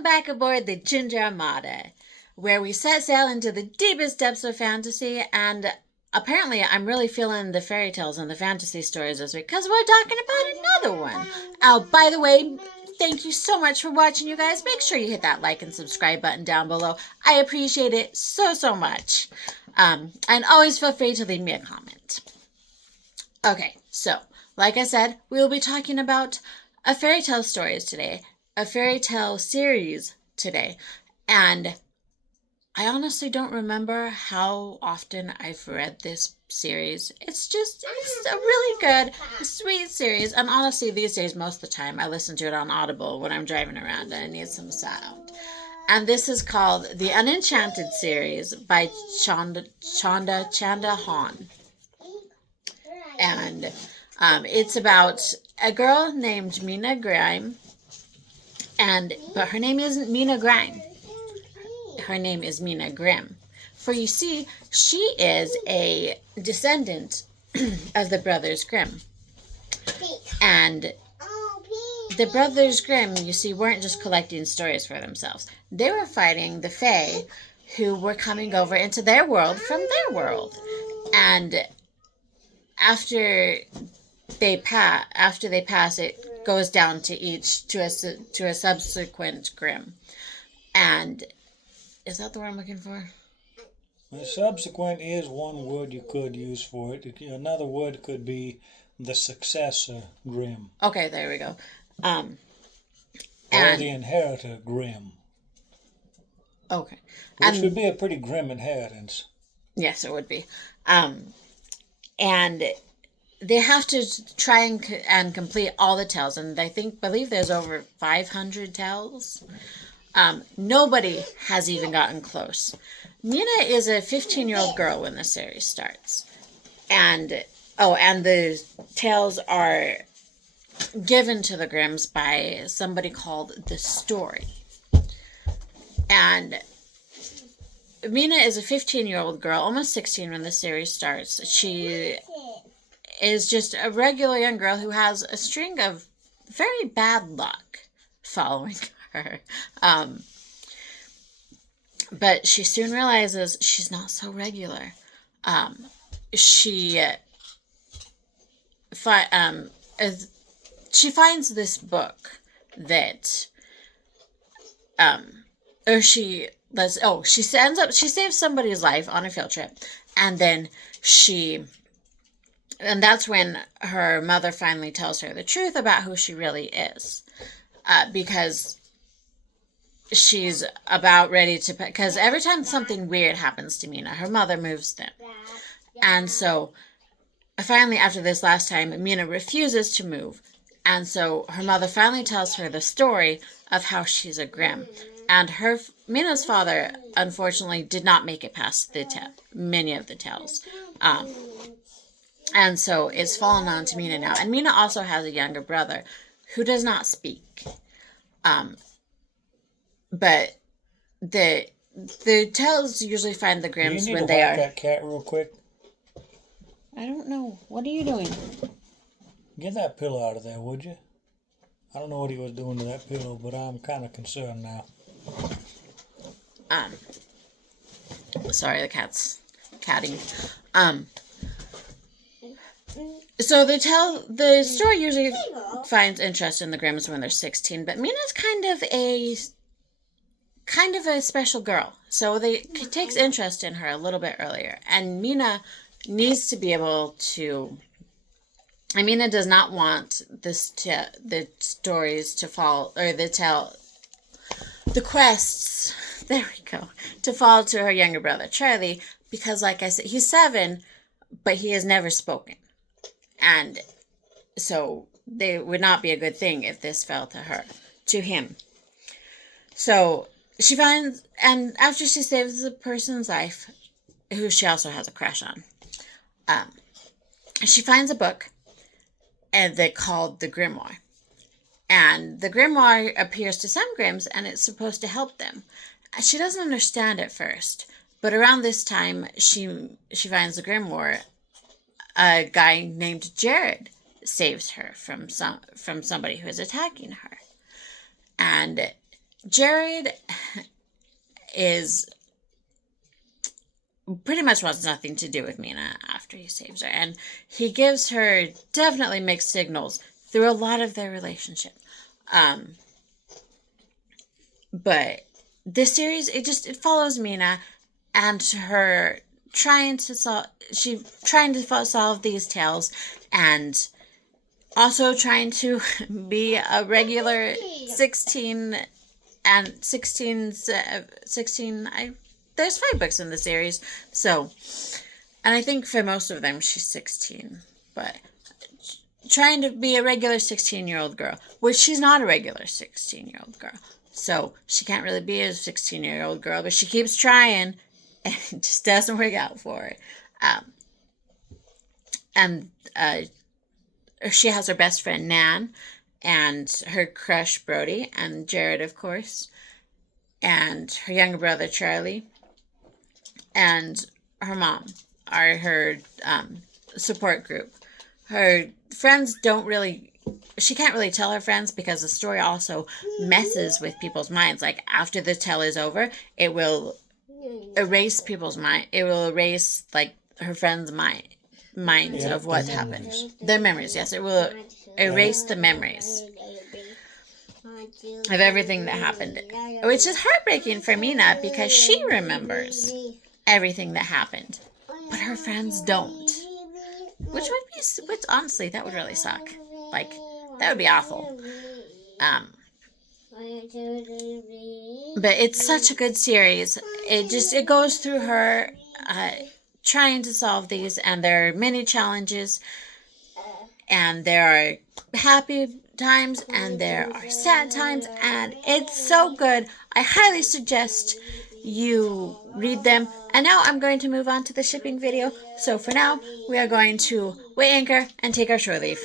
Welcome back aboard the Ginger Armada, where we set sail into the deepest depths of fantasy, and apparently I'm really feeling the fairy tales and the fantasy stories this week, because we're talking about another one. Oh, by the way, thank you so much for watching, you guys. Make sure you hit that like and subscribe button down below. I appreciate it so much. And always feel free to leave me a comment. Okay, so, like I said, we will be talking about a fairy tale stories today. A fairy tale series today. And I honestly don't remember how often I've read this series. It's a really good, sweet series. And honestly, these days, most of the time, I listen to it on Audible when I'm driving around and I need some sound. And this is called The Unenchanted series by Chanda Hahn. And it's about a girl named Mina Grime. But her name isn't Mina Grime. Her name is Mina Grimm. For you see, she is a descendant of the Brothers Grimm. And the Brothers Grimm, you see, weren't just collecting stories for themselves. They were fighting the Fae who were coming over into their world from their world. And after they pass, it goes down to a subsequent Grimm. And is that the word I'm looking for? The subsequent is one word you could use for it. Another word could be the successor Grimm. Okay, there we go. Or the inheritor Grimm. Okay. Which would be a pretty grim inheritance. Yes, it would be. And they have to try and complete all the tales, and I believe there's over 500 tales. Nobody has even gotten close. Mina is a 15-year-old girl when the series starts. And the tales are given to the Grimms by somebody called The Story. And Mina is a 15-year-old girl, almost 16 when the series starts. She is just a regular young girl who has a string of very bad luck following her. But she soon realizes she's not so regular. She finds this book that she saves somebody's life on a field trip, and then and that's when her mother finally tells her the truth about who she really is. Because she's about ready to... Because every time something weird happens to Mina, her mother moves them. And so, finally, after this last time, Mina refuses to move. And so, her mother finally tells her the story of how she's a Grimm. And Mina's father, unfortunately, did not make it past many of the tales. And so it's fallen on to Mina now. And Mina also has a younger brother who does not speak. But the tales usually find the Grimms when they are... Do you need to whack that cat real quick? I don't know. What are you doing? Get that pillow out of there, would you? I don't know what he was doing to that pillow, but I'm kind of concerned now. Sorry, the cat's catting. So the story usually finds interest in the Grimms when they're 16, but Mina's kind of a special girl. So it takes interest in her a little bit earlier. And Mina needs to be able to... Mina does not want the stories to fall, or the quests, there we go, to fall to her younger brother, Charlie, because like I said, he's 7, but he has never spoken. And so it would not be a good thing if this fell to him. So she finds, and after she saves the person's life, who she also has a crush on, she finds a book called the Grimoire. And the Grimoire appears to some Grimms, and it's supposed to help them. She doesn't understand at first, but around this time, she finds the Grimoire. A guy named Jared saves her from somebody who is attacking her. And Jared is pretty much wants nothing to do with Mina after he saves her, and he gives her definitely mixed signals through a lot of their relationship. But this series, it follows Mina and her trying to solve these tales, and also trying to be a regular 16 and 16 there's 5 books in the series, so, and I think for most of them she's 16, but trying to be a regular 16-year-old girl, which she's not a regular 16-year-old girl, so she can't really be a 16-year-old girl, but she keeps trying, and it just doesn't work out for her. She has her best friend Nan, and her crush Brody, and Jared, of course, and her younger brother Charlie, and her mom are her support group. Her friends she can't really tell her friends because the story also messes with people's minds. Like, after the tale is over, it will erase people's mind. It will erase, like, her friends' minds of what happened. Their memories, yes. It will erase the memories of everything that happened. Which is heartbreaking for Mina because she remembers everything that happened, but her friends don't. Which honestly, that would really suck. Like, that would be awful. But it's such a good series. It goes through her trying to solve these, and there are many challenges, and there are happy times, and there are sad times, and it's so good. I highly suggest you read them. And now I'm going to move on to the shipping video. So for now, we are going to weigh anchor and take our shore leave.